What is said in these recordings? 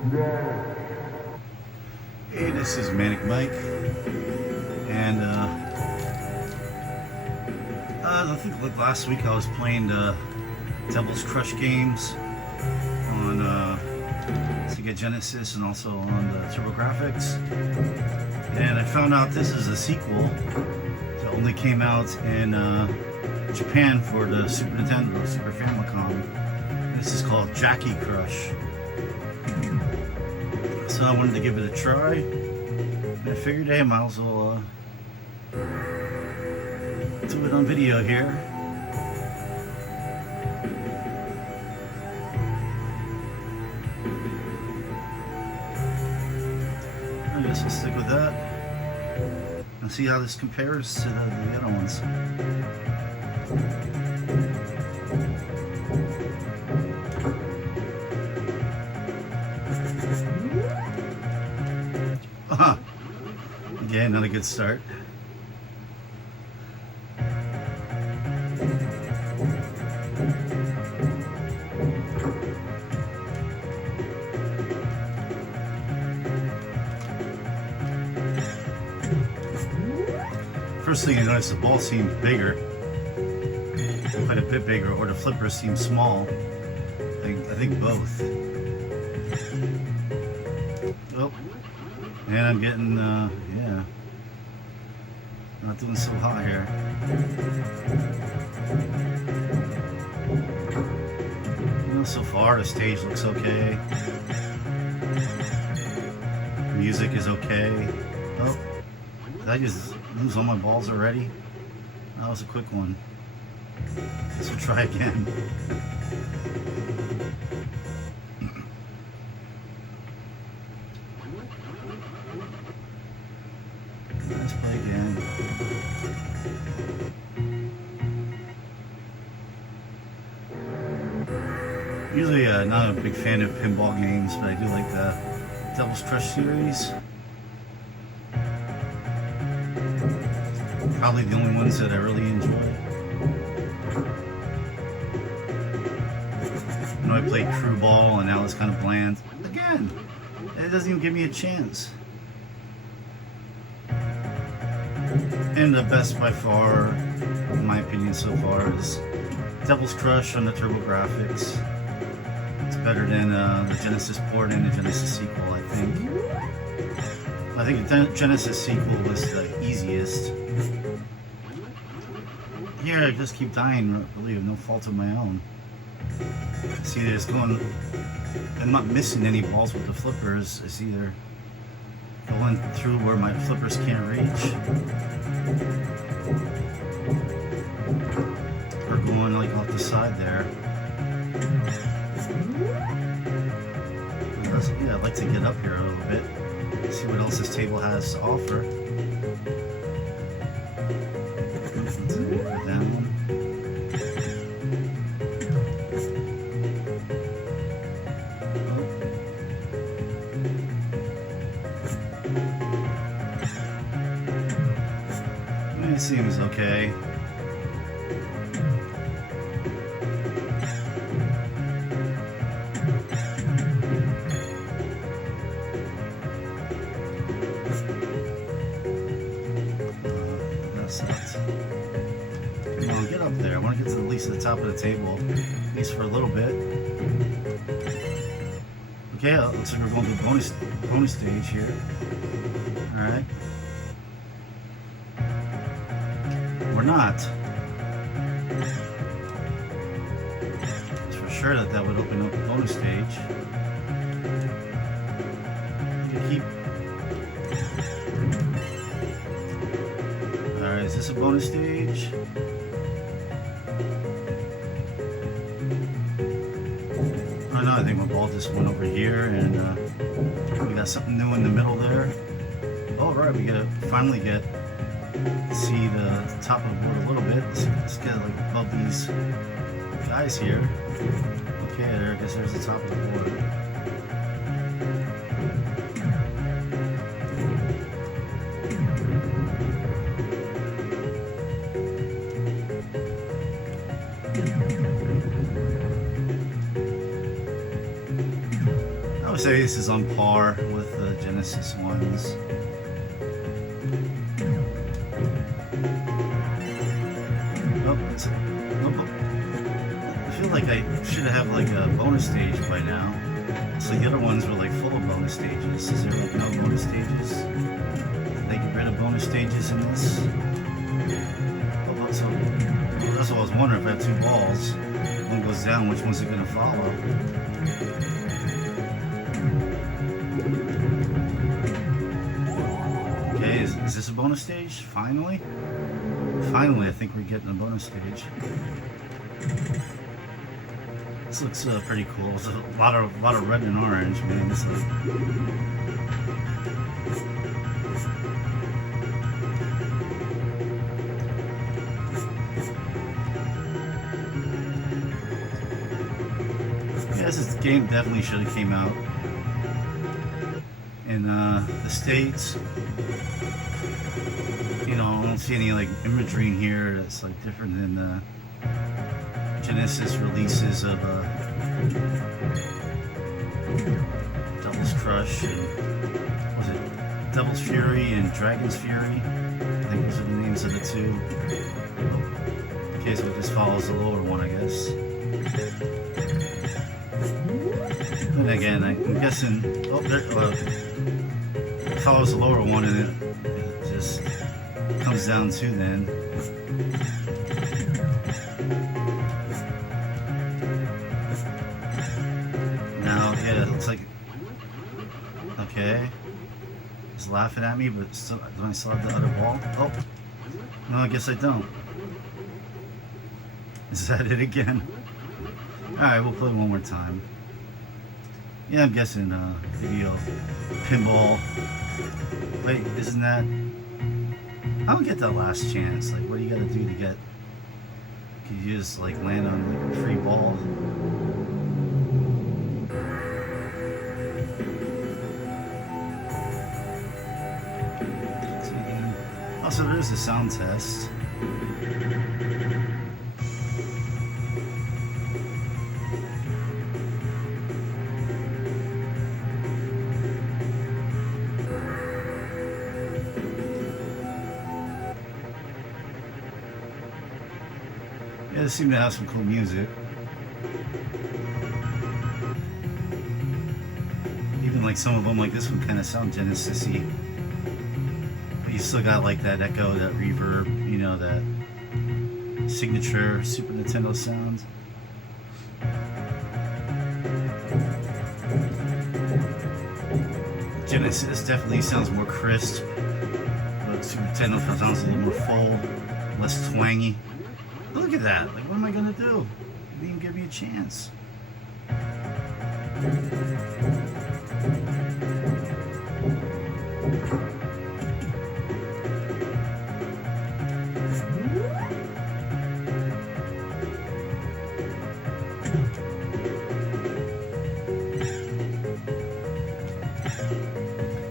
Hey, this is Manic Mike, and I think like last week I was playing the Devil's Crush games on Sega Genesis and also on the TurboGrafx, and I found out this is a sequel that only came out in Japan for the Super Nintendo, Super Famicom. This is called Jaki Crush. So I wanted to give it a try, and I figured, hey, I might as well do it on video here. I guess we'll stick with that and see how this compares to the other ones. Again, not a good start. First thing you notice, the ball seems bigger, quite a bit bigger, or the flippers seem small. I think both. Oh, and I'm getting, yeah, not doing so hot here. You know, so far the stage looks okay. Music is okay. Oh, did I just lose all my balls already? That was a quick one. Guess we'll try again. Let's play again. Usually not a big fan of pinball games, but I do like the Devil's Crush series. Probably the only ones that I really enjoy. You know, I played Crew Ball and now it's kind of bland. Again, it doesn't even give me a chance. And the best by far, in my opinion so far, is Devil's Crush on the TurboGrafx. It's better than the Genesis port and the Genesis sequel, I think. I think the Genesis sequel was the easiest. Here I just keep dying, really of no fault of my own. See, there's going, I'm not missing any balls with the flippers. It's either going through where my flippers can't reach, or going like off the side there. Yeah, I'd like to get up here a little bit, see what else this table has to offer. That one. It seems okay. Come on, get up there. I want to get to at least the top of the table, at least for a little bit. Okay, looks like we're going to the bonus stage here. All right. We're not. It's for sure that would open up the bonus stage. Keep. Alright, is this a bonus stage? Oh no, I think my ball just went over here, and we got something new in the middle there. Oh right, we gotta finally see the top of the board a little bit. Let's get like above these guys here. Okay, there, I guess there's the top of the board. I would say this is on par with the Genesis ones. I feel like I should have like a bonus stage by now. So the other ones were like full of bonus stages. Is there like no bonus stages? Did they get rid of bonus stages in this? So that's what I was wondering. If I have two balls, one goes down, which one's it going to follow? Okay, is this a bonus stage? Finally? Finally, I think we're getting a bonus stage. This looks pretty cool. There's a lot of red and orange, man. It's like... Yeah, this game definitely should have came out in the States. You know, I don't see any like imagery in here that's like different than the Genesis releases of Devil's Crush and was it Devil's Fury and Dragon's Fury? I think those are the names of the two. Okay, so it just follows the lower one, I guess. But again, I'm guessing. Oh, there. It follows the lower one, and it just comes down to then. Now, yeah, it looks like. Okay. He's laughing at me, but still, do I still have the other ball? Oh. No, I guess I don't. Is that it again? Alright, we'll play one more time. Yeah, I'm guessing video pinball. Wait, isn't that... I don't get that last chance. Like, what do you gotta do to get... Can you just, like, land on, like, a free ball? Also, there's a sound test. Yeah, they seem to have some cool music. Even like some of them, like this one, kind of sound Genesis-y. But you still got like that echo, that reverb, you know, that signature Super Nintendo sound. Genesis definitely sounds more crisp, but Super Nintendo sounds a little more full, less twangy. Look at that. Like, what am I going to do? You didn't even give me a chance.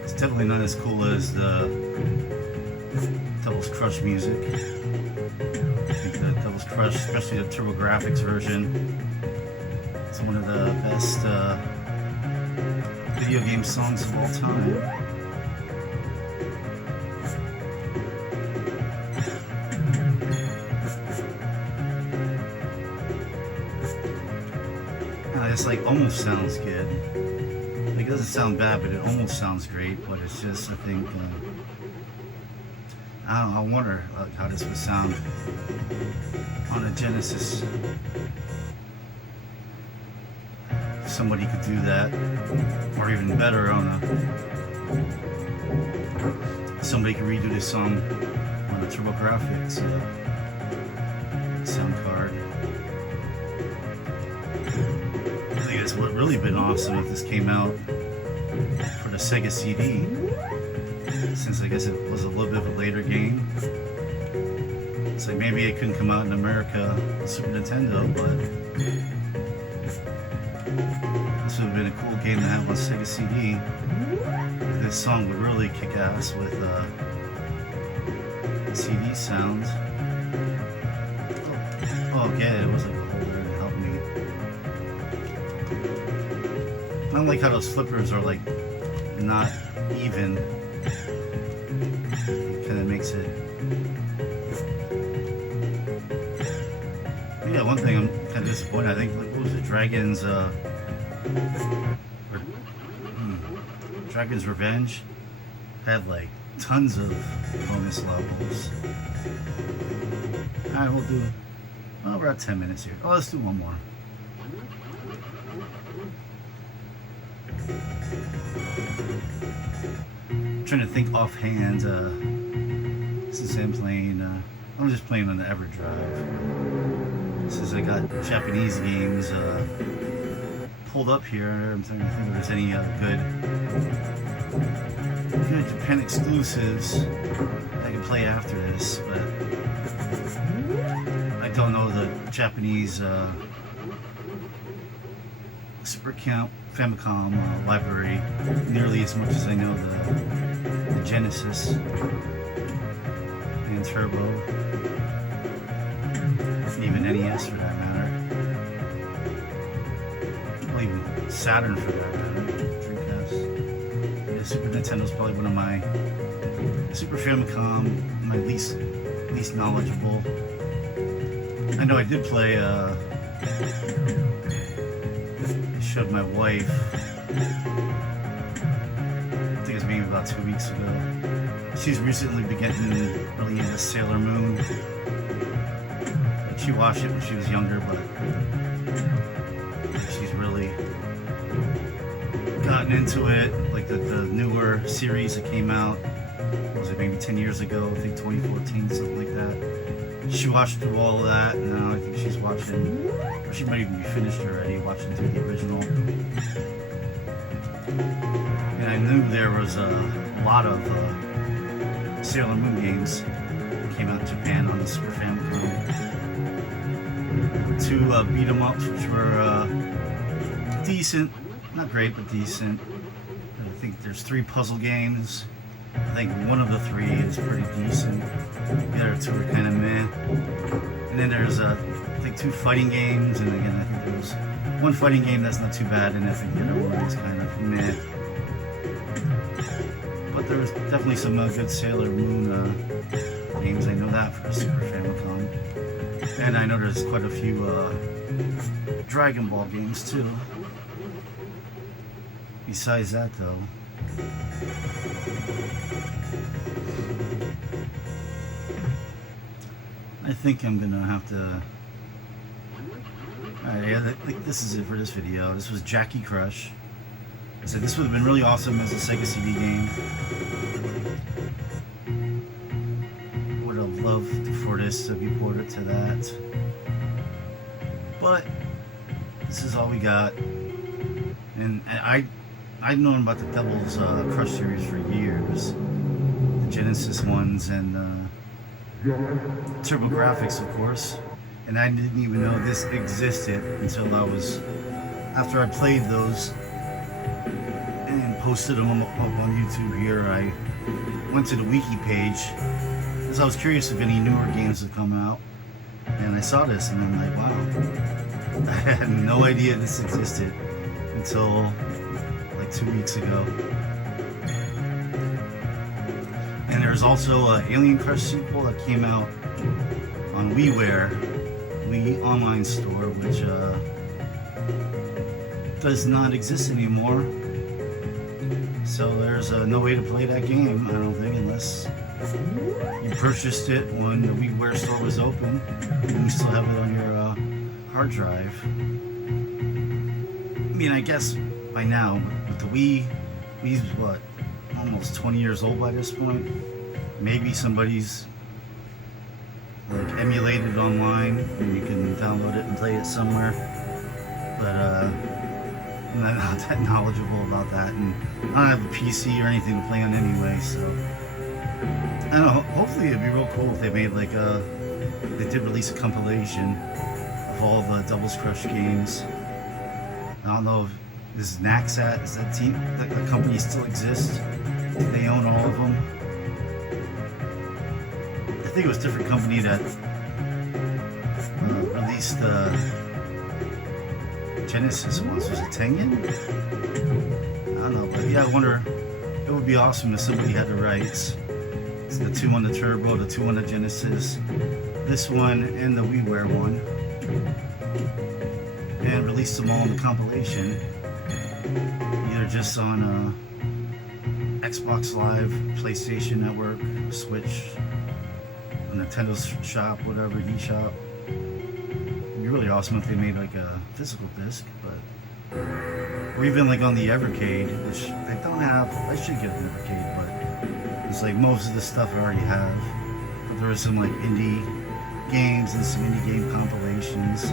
It's definitely not as cool as the Devil's Crush music. Devil's Crush, especially the TurboGrafx version. It's one of the best video game songs of all time. It's like almost sounds good. Like, it doesn't sound bad, but it almost sounds great. But it's just, I think, I don't know, I wonder how this would sound on a Genesis. If somebody could do that, or even better on a... Somebody could redo this song on a TurboGrafx sound card. I think it's what really been awesome if this came out for the Sega CD. Since I guess it was a little bit of a later game. It's like maybe it couldn't come out in America on Super Nintendo, but this would have been a cool game to have on Sega CD. This song would really kick ass with CD sound. Oh, okay, it was like a holder to help me. I don't like how those flippers are like not even. It kind of makes it. Yeah, one thing I'm kind of disappointed. I think what was it, Dragon's Revenge had like tons of bonus levels. Alright, we'll do. Oh, we're at 10 minutes here. Oh, let's do one more. I'm trying to think offhand. Since I'm playing, I'm just playing on the EverDrive. Since I got Japanese games pulled up here, I'm trying to think if there's any good Japan exclusives I can play after this, but I don't know the Japanese Super Famicom library nearly as much as I know the Genesis and Turbo, and even NES for that matter, or even Saturn for that matter, Dreamcast. Yeah, Super Nintendo's probably one of my Super Famicom, my least knowledgeable. I know I did play. I showed my wife. I think it was maybe about 2 weeks ago. She's recently been getting really into Sailor Moon. Like, she watched it when she was younger, but she's really gotten into it. Like the newer series that came out, what was it, maybe 10 years ago? I think 2014, something like that. She watched through all of that, and now I think she's watching, or she might even be finished already, watching through the original. And I knew there was a lot of Sailor Moon games that came out in Japan on the Super Famicom. 2 beat 'em ups, which were decent, not great, but decent. I think there's 3 puzzle games. I think one of the 3 is pretty decent. The other 2 are kind of meh. And then there's I think 2 fighting games, and again I think there's 1 fighting game that's not too bad, and I think the other one is kind of meh. But there's definitely some good Sailor Moon games. I know that for the Super Famicom, and I know there's quite a few Dragon Ball games too. Besides that, though. I think I'm gonna have to. Alright, yeah, this is it for this video. This was Jaki Crush. I said this would have been really awesome as a Sega CD game. Would have loved for this to be ported to that. But this is all we got. And I've known about the Devil's Crush series for years. The Genesis ones and TurboGrafx, of course, and I didn't even know this existed until after I played those and posted them up on YouTube here. I went to the wiki page because I was curious if any newer games had come out, and I saw this and I'm like, wow, I had no idea this existed until like 2 weeks ago. And there's also an Alien Crush sequel that came out on WiiWare, Wii Online Store, which does not exist anymore. So there's no way to play that game, I don't think, unless you purchased it when the WiiWare store was open and you still have it on your hard drive. I mean, I guess by now, with the Wii's what? Almost 20 years old by this point. Maybe somebody's like emulated online and you can download it and play it somewhere, but I'm not that knowledgeable about that, and I don't have a PC or anything to play on anyway, so I don't know. Hopefully it'd be real cool if they made like they did release a compilation of all the Devil's Crush games. I don't know if this is Naxat, is that team, that company still exists? They own all of them. I think it was a different company that released Genesis ones. Was it Tengen? I don't know, but yeah, I wonder. It would be awesome if somebody had the rights. It's the 2 on the Turbo, the 2 on the Genesis, this one, and the WiiWare one, and release them all in the compilation, either just on Xbox Live, PlayStation Network, Switch, Nintendo's shop, whatever, eShop. It'd be really awesome if they made like a physical disc, but or even like on the Evercade, which they don't have. I should get an Evercade, but it's like most of the stuff I already have. But there are some like indie games and some indie game compilations.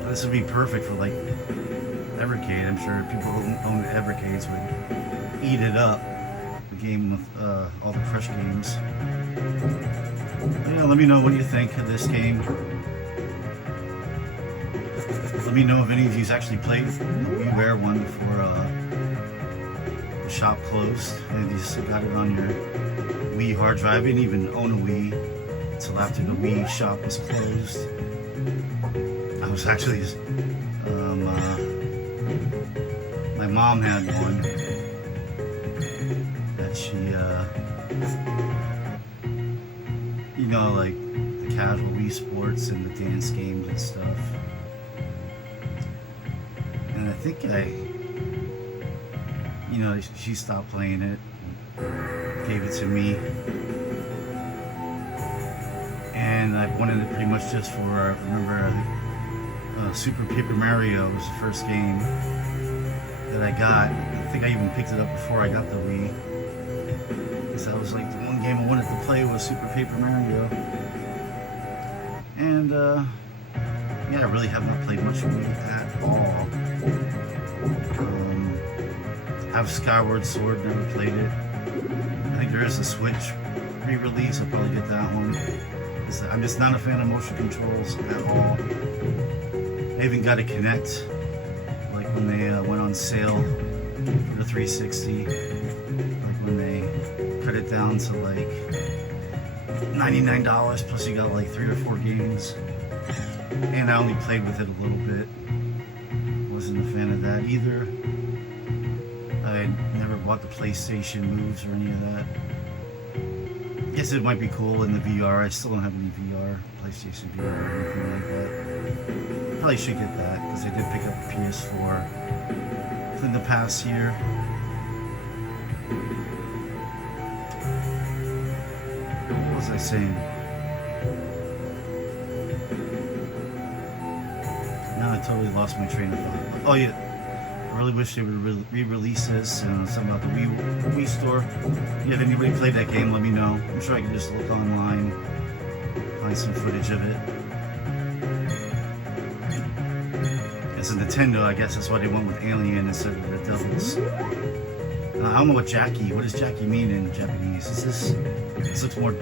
But this would be perfect for like Evercade. I'm sure people who own Evercades would eat it up. The game with all the Crush games. Yeah, let me know what you think of this game. Let me know if any of you actually played the WiiWare one before the shop closed. And you just got it on your Wii hard drive. I didn't even own a Wii until after the Wii shop was closed. I was actually just, my mom had one that she, you know, like the casual Wii Sports and the dance games and stuff. And I think you know, she stopped playing it, gave it to me, and I wanted it pretty much just for, I remember Super Paper Mario was the first game that I got. I think I even picked it up before I got the Wii, because that was like the one game I wanted to play was Super Paper Mario. And yeah, I really have not played much Wii at all. I have Skyward Sword, never played it. I think there is a Switch re-release, I'll probably get that one. I'm just not a fan of motion controls at all. I even got a Kinect, like when they went on sale for the 360, like when they cut it down to like $99, plus you got like 3 or 4 games. And I only played with it a little bit. Wasn't a fan of that either. I never bought the PlayStation Moves or any of that. I guess it might be cool in the VR. I still don't have any VR, PlayStation VR or anything like that. Probably should get that, because I did pick up the PS4 in the past year. What was I saying? Now I totally lost my train of thought. Oh yeah. I really wish they would re-release this. Something about the Wii Store. If you have anybody play that game, let me know. I'm sure I can just look online, find some footage of it. It's a Nintendo, I guess that's why they went with Alien instead of the Devils. I don't know what Jaki. What does Jaki mean in Japanese? Is this looks more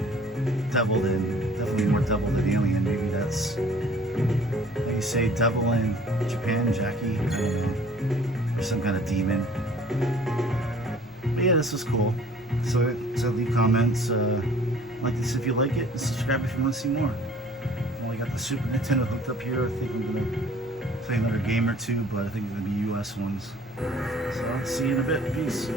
devil than, definitely more devil than Alien. Maybe that's how you say devil in Japan, Jaki. I don't know. Or some kind of demon. But yeah, this was cool. So leave comments. Like this if you like it, and subscribe if you want to see more. I've only got the Super Nintendo hooked up here. I think I'm gonna play another game or two, but I think they're gonna be US ones. So I'll see you in a bit. Peace.